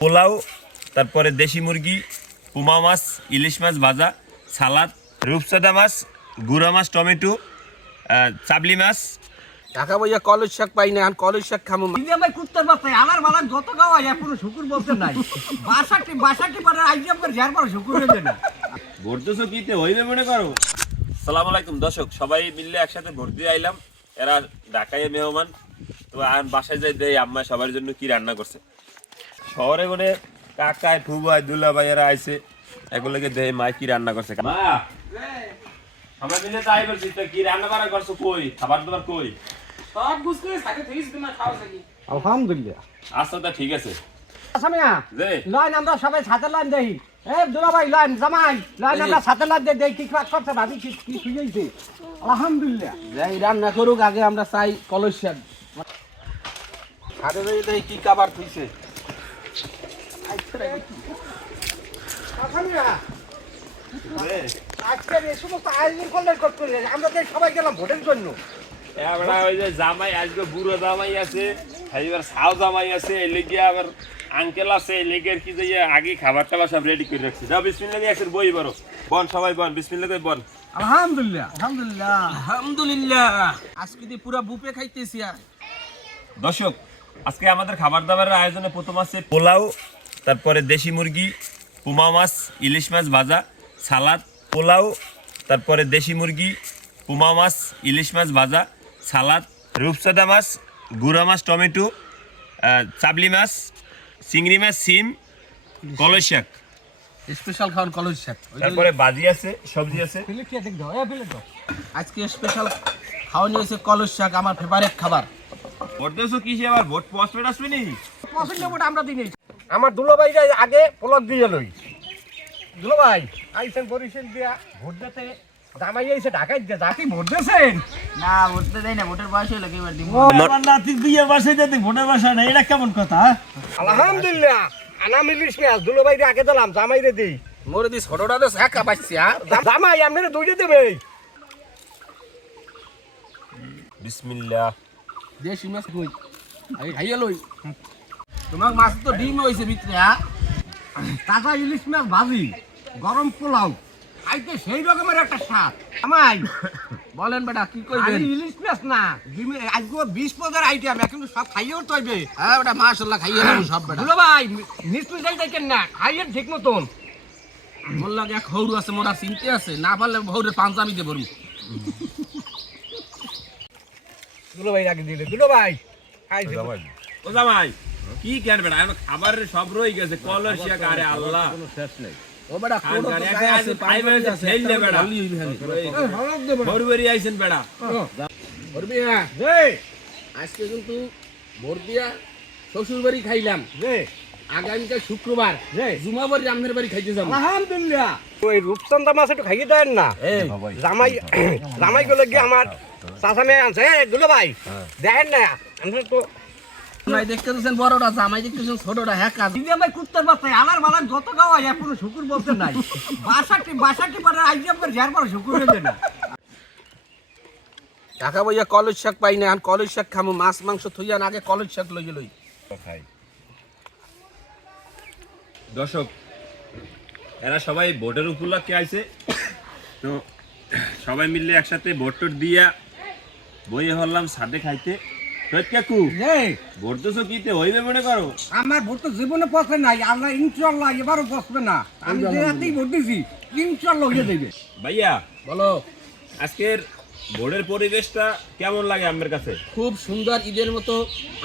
পোলাও তারপরে দেশি মুরগি পুমা মাছ ইলিশ মাছ ভাজা সালাদ রূপচাঁদা মাছ গুঁড়া মাছ টমেটো চাবলি মাছ। ঢাকা বইয়া কলেজ শাক পাই না আর কলেজ শাক খামো ভাই কুত্তে বাচ্চা আমার মালা যত গাওয়া যায় কোনো শুকুর বলতে নাই। বাসাটি বাসাটি পারে আইডিয়া করে যার পর শুকুর হয়ে যায় না। ভর্তিছো কিতে হইবে মনে করো। সালাম আলাইকুম দর্শক সবাই মিললে একসাথে ভর্তি আইলাম। এরা ঢাকায় মেহমান তো আর বাসায় যাই দেই আম্মা সবার জন্য কি রান্না করছে? শহরে করে কাকায় ফুবাই দুলা ভাই এরা আইছে এগুলোকে দেই মা কি রান্না করছে? মা আমরা মিলে তাই বলছি তো কি রান্না বান্না করছ কই? খাবার দাবার কই? সব বুঝ করে আলহামদুলিল্লাহ। আচ্ছা তা ঠিক আছে। আসামিয়া লাইন আমরা সবাই সাথে লাইন দেই। এ দুলা ভাই লাইন জামাই লাইন আমরা সাথে লাইন দেই দেই কি করছে ভাবি কি কি শুয়েছে আলহামদুলিল্লাহ। যাই রান্না করুক আগে আমরা চাই শাক হাতে দেই কি কাবার থইছে। আসামিয়া আজকের এই সমস্ত আয়োজন করলেন করতে আমরা তো সবাই গেলাম ভোটের জন্য। এবার ওই যে জামাই আজকে বুড়ো জামাই আছে এবার সাও জামাই আছে এই লেগে আবার আঙ্কেল আছে এই লেগের কি যে আগে খাবার টাবার সব রেডি করে রাখছি। দিয়ে একসাথে বই বড় বন সবাই বন বিসমিল্লাহ করে বন আলহামদুলিল্লাহ। আলহামদুলিল্লাহ। আলহামদুলিল্লাহ। আজকে দি পুরা বুপে খাইতেছি আর। দর্শক আজকে আমাদের খাবার দাবারের আয়োজনে প্রথম আছে পোলাও তারপরে দেশি মুরগি পুমা মাছ ইলিশ মাছ ভাজা সালাদ পোলাও তারপরে দেশি মুরগি পুমা মাছ ইলিশ মাছ ভাজা সালাদ রূপচাঁদা মাছ গুঁড়া মাছ টমেটো চাবলি মাছ চিংড়ি মাছ সিম কলই শাক। স্পেশাল খাওয়ান কলেজ শাক। তারপরে বাজি আছে সবজি আছে। আজকে স্পেশাল খাওয়ানি হয়েছে কলস শাক আমার ফেভারিট খাবার। ভোট দেছো কি সে আবার? ভোট পোস্টপেড আসবে নি? মতো আমরা দিই আমার দুলো ভাই যাই আগে পলক দিয়ে লই। দুলো ভাই আইসেন পরিশন দিয়া ভোট দিতে। দামাই আইছে ঢাকায় দিয়ে ঢাকায় ভোট দিয়েছেন না ভোটতে দেয় না ভোটের বয়স হলে এবার দিব। নাতি বিয়ে বাসায় দিতে ভোটের বাসায় না এটা কেমন কথা? আলহামদুলিল্লাহ আনা মিলিস না দুলো ভাই আগে দিলাম জামাই রে দিই মোরে দি ছোটটা তো শাক পাচ্ছি হ্যাঁ? জামাই আপনারা দুইটা দেবে। বিসমিল্লাহ। দেশি মাছ কই? আই খাইয়া লই। তোমার মাছ তো ডিম হইছে ভিতরে হ্যাঁ? তাজা ইলিশ মাছ ভাজি গরম পোলাও খাইতে সেই রকমের একটা স্বাদ। জামাই বলেন বেটা কি কইবেন? ইলিশ মাছ না। ডিমে আজকে বিশ পদের আইটেম এখন সব খাইয়েও তৈবে হ্যাঁ বেটা মাশাআল্লাহ খাইয়া লই সব বেটা। দুলো ভাই নিশ্চয় যাই দেখেন না খাইয়েন ঠিক মতন। লাগে এক হৌরু আছে মোরা চিনতে আছে না পারলে হৌরের পাঞ্জাবি দে বলু দুলো ভাই আগে দিলে দুলো ভাই। ও জামাই কি কেন বেড়া এখন সব রয়ে গেছে কলর শিয়া আল্লাহ আছে দে বরবরি আইছেন বেড়া হ্যাঁ। আজকে কিন্তু শ্বশুর বাড়ি খাইলাম। রে আগামীকাল শুক্রবার। রে জুমা বাড়ি রামের বাড়ি খাইতে যাব। আলহামদুলিল্লাহ। ওই রূপচন্দা মাছ একটু খাইয়ে দেন না। এই। জামাই জামাই গুলো গিয়ে আমার চাষা মেয়ে আনছে দুলো ভাই দেখেন না আমরা তো। নাই দেখতে বড়টা জামাই দেখতেছেন ছোটটা হ্যাঁ কাজ। দিদি ভাই কুত্তার বাচ্চা আমার মালা যত গাওয়া যায় কোনো শুকুর বলতে নাই। বাসাটি বাসাটি পারে আইডিয়া করে যার পর শুকুর হয়ে না। ঢাকা বইয়া কলেজ শাক পাই না আর কলেজ শাক খামো মাছ মাংস থইয়া আগে কলেজ শাক লই লই। দর্শক এরা সবাই ভোটের উপলক্ষে আইছে। তো সবাই মিললে একসাথে ভোট টোট দিয়া বইয়ে হলাম সাথে খাইতে। কাকু ভোট কিতে হইবে মনে করো। আমার ভোট তো জীবনে পছন্দ নাই আল্লাহ ইনশাল্লাহ এবারও বসবে না। আমি যে রাতেই ভোট দিছি ইনশাল্লাহ হয়ে ভাইয়া বলো। আজকের ভোটের পরিবেশটা কেমন লাগে আমার কাছে? খুব সুন্দর ঈদের মতো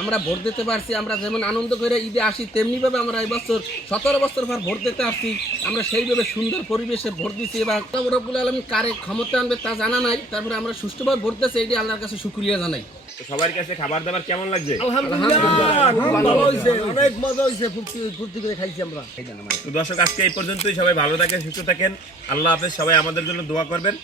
আমরা ভোট দিতে পারছি আমরা যেমন আনন্দ করে ঈদে আসি তেমনি ভাবে আমরা এই বছর সতেরো বছর পর ভোট দিতে আসছি আমরা সেইভাবে সুন্দর পরিবেশে ভোট দিচ্ছি এবং রব্বুল আলম কারে ক্ষমতা আনবে তা জানা নাই তারপরে আমরা সুষ্ঠুভাবে ভোট দিচ্ছি এইটি আল্লাহর কাছে শুক্রিয়া জানাই। সবার কাছে খাবার দাবার কেমন লাগছে? অনেক মজা হয়েছে ফুর্তি ফুর্তি করে খাইছি আমরা। দর্শক আজকে এই পর্যন্তই সবাই ভালো থাকেন সুস্থ থাকেন। আল্লাহ হাফেজ সবাই আমাদের জন্য দোয়া করবেন।